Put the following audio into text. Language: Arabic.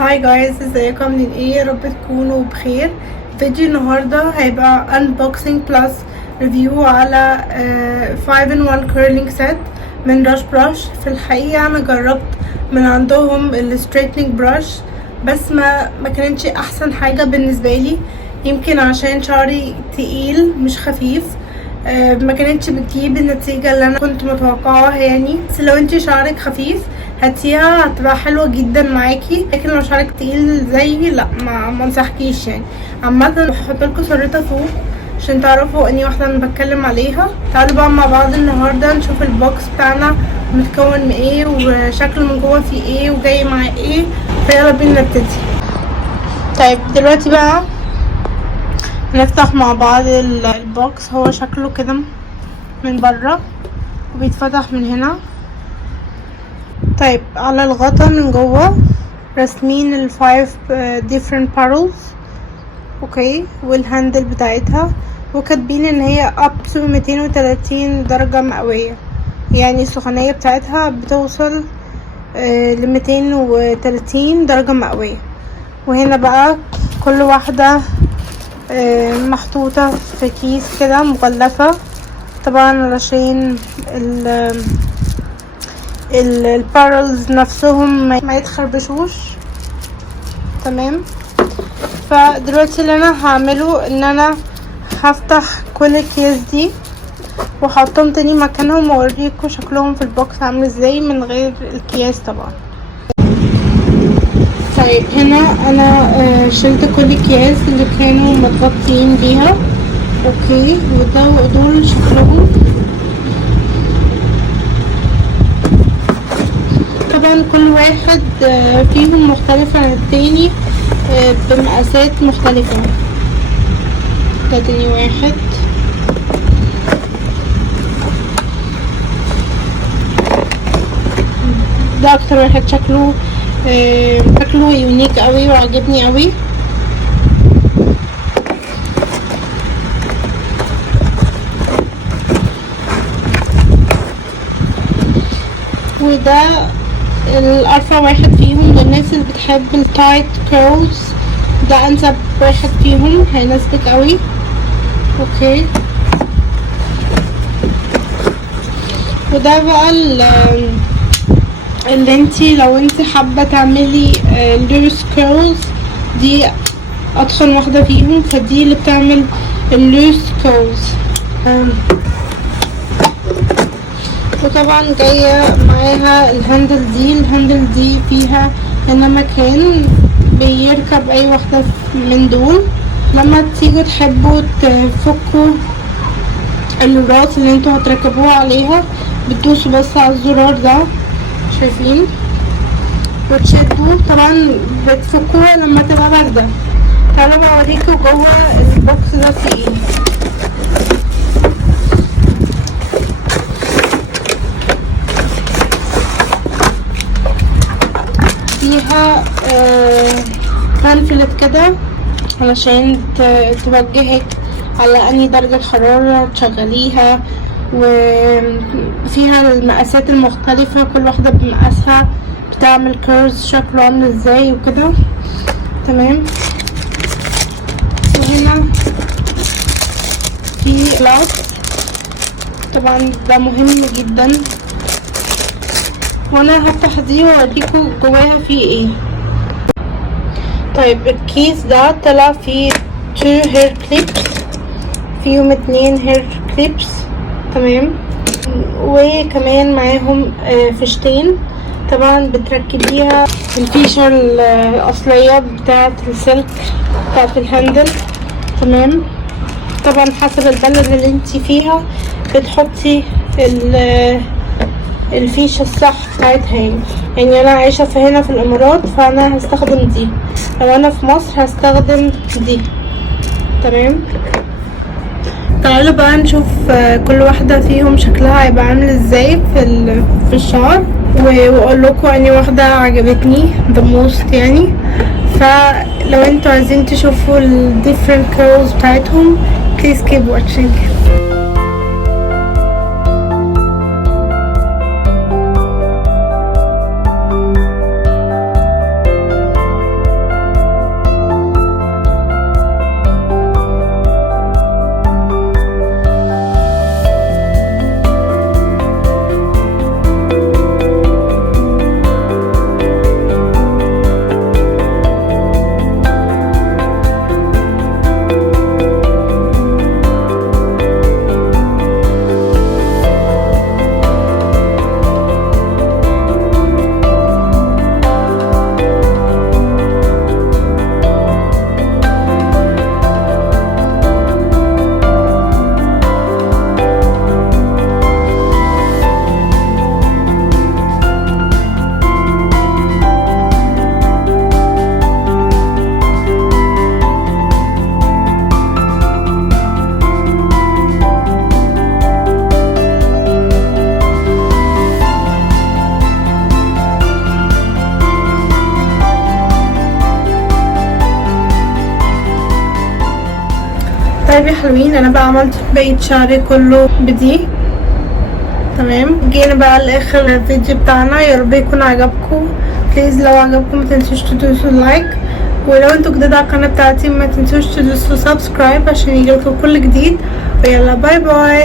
هاي جايز، ازيكم؟ عاملين ايه؟ يا رب تكونوا بخير. فيديو النهارده هيبقى unboxing plus ريفيو على 5 in 1 curling set من رش براش. في الحقيقه انا جربت من عندهم الستريتنينج براش، بس ما كانتش احسن حاجه بالنسبه لي، يمكن عشان شعري تقيل مش خفيف. ما كانتش بتجيب النتيجه اللي انا كنت متوقعاها يعني. بس لو انتي شعرك خفيف هاتيها، هتبقى حلوه جدا معاكي، لكن لو شعرك تقيل زيي لا، ما انصحكيش يعني. عامه هحط لكم صورتها فوق عشان تعرفوا اني واحده انا بتكلم عليها. تعالوا بقى مع بعض النهارده نشوف البوكس بتاعنا متكون من ايه، وشكله من جوه فيه ايه، وجاي معاه ايه. فيلا بينا نبتدي. طيب دلوقتي بقى هنفتح مع بعض البوكس. هو شكله كده من بره وبيتفتح من هنا. طيب على الغطا من جوه رسمين ال 5 different barrels، اوكي، والهاندل بتاعتها، وكاتبين ان هي up to 230 درجة مئوية، يعني السخونية بتاعتها بتوصل ل 230 درجة مئوية. وهنا بقى كل واحدة محطوطة في كيس كده مغلفة، طبعا علشان البارلز نفسهم ما يتخربشوش. تمام. فدلوقتي اللي انا هعمله ان انا هفتح كل الكيس دي واحطهم تاني مكانهم واوريكم شكلهم في البوكس عامل ازاي من غير الكياس طبعا. طيب هنا انا شلت كل الكياس اللي كانوا متغطيين بيها، اوكي، ودول شكلهم. طبعا كل واحد فيهم مختلف عن التاني بمقاسات مختلفة. ده تاني واحد، ده اكتر واحد شكله يونيك قوي وعجبني قوي. وده الارفع واحد فيهم للناس اللي بتحب التايت كيرلز، ده انسب واحد فيهم، هيناسبك قوي، اوكي. وده بقى اللي انتي لو انتي حابة تعملي لوس كيرلز، دي ادخل واحدة فيهم، فدي اللي بتعمل اللوس كيرلز. وطبعا جاية معاها الهاندل دي فيها هنا مكان بيركب اي واحدة من دول. لما تيجوا تحبوا تفكوا الراس اللي انتوا هتركبوها عليها بتدوسوا بس على الزرار ده، شايفين، وتشدوا. طبعا بتفكوها لما تبقى باردة. تعالوا بقى اوريكوا جوه البوكس ده فيه ايه. فيها بامفلت كده علشان توجهك على انهي درجة حرارة تشغليها، وفيها المقاسات المختلفة، كل واحدة بمقاسها بتعمل كيرز شكله عامل ازاي وكده. تمام. وهنا في جلاس، طبعا ده مهم جدا، وانا هفتح دي واوريكم جواها فيه ايه. طيب الكيس ده طلع فيه 2 hair clips، فيهم 2 hair clips، تمام. وكمان معاهم فيشتين، طبعا بتركبيها الفيشة الأصلية بتاعة السلك بتاعة الهاندل، تمام. طبعا حسب البلد اللي انتي فيها بتحطي الفيشة الصح بتاعتها يعني انا عايشة هنا في الامارات فانا هستخدم دي، لو انا في مصر هستخدم دي، تمام. تعالوا بقى نشوف كل واحدة فيهم شكلها هيبقى عامل ازاي في الشعر، واقول لكم اني واحدة عجبتني the most يعني. فلو انتوا عايزين تشوفوا ال different curls بتاعتهم please keep watching. حبايبي حلوين، انا بقى عملت بقية شعري كله بدي. تمام، جينا بقى لاخر الفيديو بتاعنا. يا رب يكون عجبكم. بليز لو عجبكم متنسوش تدوسوا لايك، ولو انتوا جداد على القناه بتاعتي ما تنسوش تدوسوا سبسكرايب عشان يجيلكم كل جديد. ويلا باي باي.